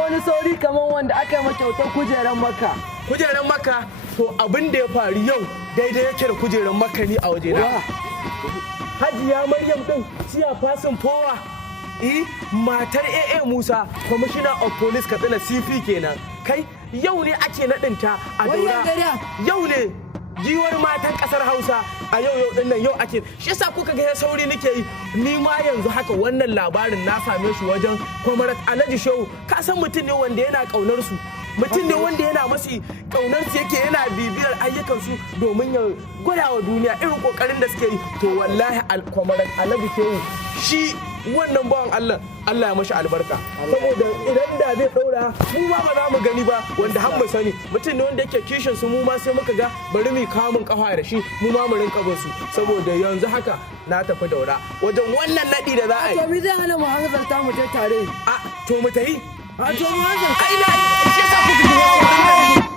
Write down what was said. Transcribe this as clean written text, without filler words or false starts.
wani sauri kamar wanda aka yi makyautar kujerar maka. Kujerar maka? To abin da ya faru yau daidai yake da kujerar maka ni a wajena. Hajiya Maryam din siya fasin fowa. Matar AA Musa, Commissioner of Police Katsina CP kenan. Kai yau ne ake naɗinta a Daura. Yau ne Giwar matan kasar Hausa a yau din nan yau ake. Shi yasa kuka ga sauri nake yi. Ni ma yanzu haka wannan labarin na same shi wajen Kwamarat Alhaji Shehu. Ka san mutum ne wanda yana kaunar su. Mutum ne wanda yana masu kaunar su yake yana bibiyar ayyukan su domin ya gwada wa duniya irin kokarin da suke yi. To wallahi Kwamarat Alhaji Shehu shi wannan bawan Allah ya mashi albarka saboda idan da zai daura mu ba za mu gani ba wanda har mu sani mutum ne wanda yake kishin su mu ma sai muka ga bari mu kamun kafa da shi mu ma mu rinka bin su saboda yanzu haka na tafi Daura wajen wannan nadi da za a yi. To me zai hana mu hanzarta mu tare? To mu tayi. To mu hanzarta. Ai na shi yasa kuka